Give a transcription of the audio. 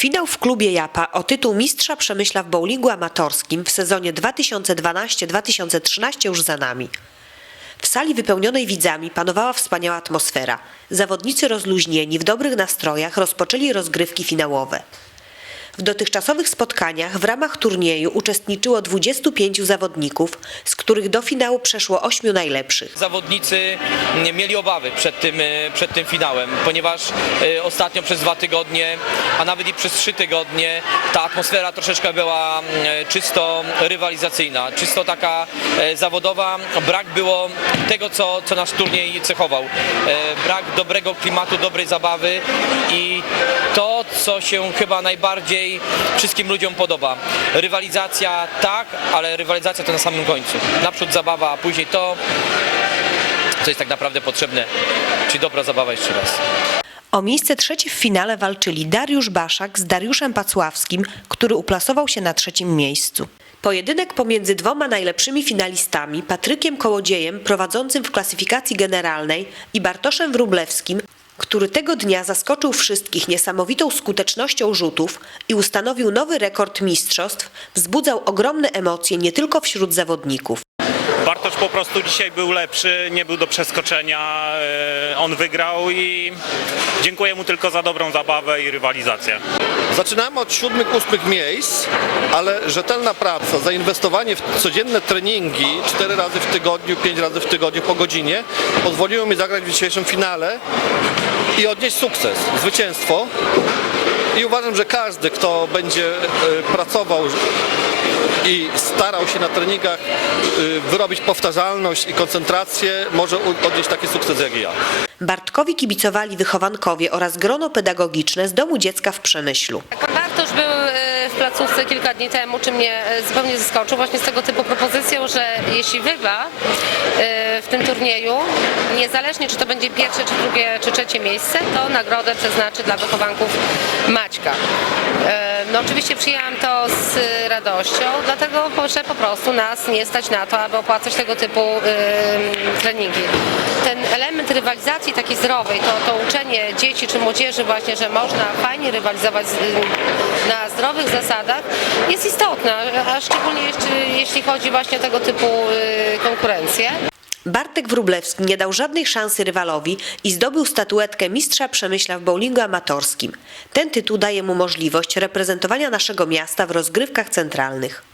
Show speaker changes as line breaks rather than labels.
Finał w klubie Japa o tytuł mistrza Przemyśla w bowlingu amatorskim w sezonie 2012-2013 już za nami. W sali wypełnionej widzami panowała wspaniała atmosfera. Zawodnicy rozluźnieni, w dobrych nastrojach rozpoczęli rozgrywki finałowe. W dotychczasowych spotkaniach w ramach turnieju uczestniczyło 25 zawodników, z których do finału przeszło 8 najlepszych.
Zawodnicy mieli obawy przed tym, e, przed tym finałem, ponieważ e, ostatnio przez dwa tygodnie, a nawet i przez trzy tygodnie ta atmosfera troszeczkę była mm, czysto rywalizacyjna, czysto taka e, zawodowa. Brak było tego, co, co nasz turniej cechował. E, Brak dobrego klimatu, dobrej zabawy i to, co się chyba najbardziej wszystkim ludziom podoba. Rywalizacja tak, ale rywalizacja to na samym końcu. Naprzód zabawa, a później to, co jest tak naprawdę potrzebne, czyli dobra zabawa jeszcze raz.
O miejsce trzecie w finale walczyli Dariusz Baszak z Dariuszem Pacławskim, który uplasował się na trzecim miejscu. Pojedynek pomiędzy dwoma najlepszymi finalistami, Patrykiem Kołodziejem prowadzącym w klasyfikacji generalnej i Bartoszem Wróblewskim, który tego dnia zaskoczył wszystkich niesamowitą skutecznością rzutów i ustanowił nowy rekord mistrzostw, wzbudzał ogromne emocje nie tylko wśród zawodników.
Bartosz po prostu dzisiaj był lepszy, nie był do przeskoczenia. e, On wygrał i dziękuję mu tylko za dobrą zabawę i rywalizację.
Zaczynamy od siódmych, ósmych miejsc, ale rzetelna praca, zainwestowanie w codzienne treningi, cztery razy w tygodniu, pięć razy w tygodniu po godzinie, pozwoliło mi zagrać w dzisiejszym finale i odnieść sukces, zwycięstwo. I uważam, że każdy, kto będzie e, pracował i starał się na treningach e, wyrobić powtarzalność i koncentrację, może odnieść taki sukces jak ja.
Bartkowi kibicowali wychowankowie oraz grono pedagogiczne z Domu Dziecka w Przemyślu.
Pan Bartosz był e, w placówce kilka dni temu, czy mnie e, zupełnie zaskoczył właśnie z tego typu propozycją, że jeśli wygra w tym turnieju, niezależnie czy to będzie pierwsze, czy drugie, czy trzecie miejsce, to nagrodę przeznaczy dla wychowanków Maćka. No oczywiście przyjęłam to z radością, dlatego że po prostu nas nie stać na to, aby opłacać tego typu treningi. Ten element rywalizacji takiej zdrowej, to, to uczenie dzieci czy młodzieży właśnie, że można fajnie rywalizować z, na zdrowych zasadach jest istotne, a szczególnie jeśli, jeśli chodzi właśnie o tego typu y, konkurencje.
Bartek Wróblewski nie dał żadnej szansy rywalowi i zdobył statuetkę mistrza Przemyśla w bowlingu amatorskim. Ten tytuł daje mu możliwość reprezentowania naszego miasta w rozgrywkach centralnych.